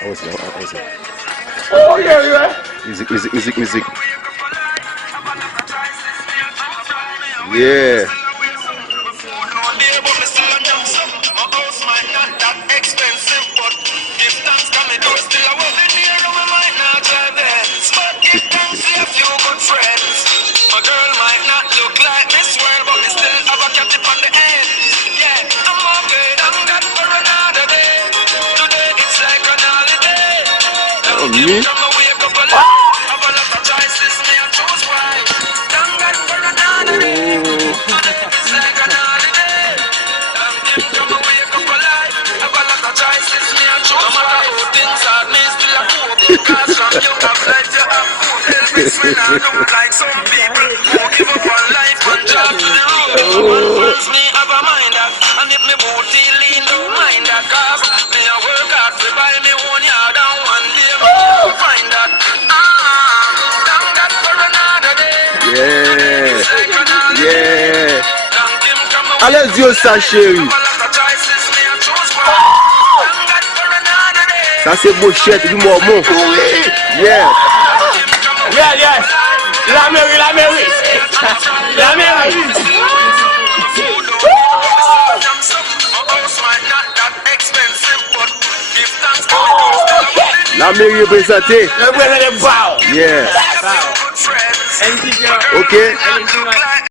How was it? How was it? Oh, yeah. Music. Yeah. My girl might not look like Miss World, but me still have a cat on the end. Yeah, I'm okay, I'm got for another day. Today it's like an holiday. Don't give them a wake up a lot. Have a lot of choices, me I choose right. Thank God for another day. Today it's like an holiday. Don't give them a wake up a lot. Have a lot of choices, me I choose right. No matter how things are, me still a hope. Because from you have life, you have food. Elvis when I don't like some people who give up on life and job to the road. Man wants me have a mind that, and if me boot feel lean, don't mind that. Cause me a work hard to buy me own yard and one day me find that. Thank God for another day. Yeah. Like an holiday. Yeah. Thank him come away. Allez, Dieu, ça, chérie. Have a lot of choices, me a choose one. Thank God for another day. Ça, c'est beau, chèque, du mormon. Yeah. Yeah. La Mary. La mairie est présentée. Le président Bao. Yeah. NTJ. Ok.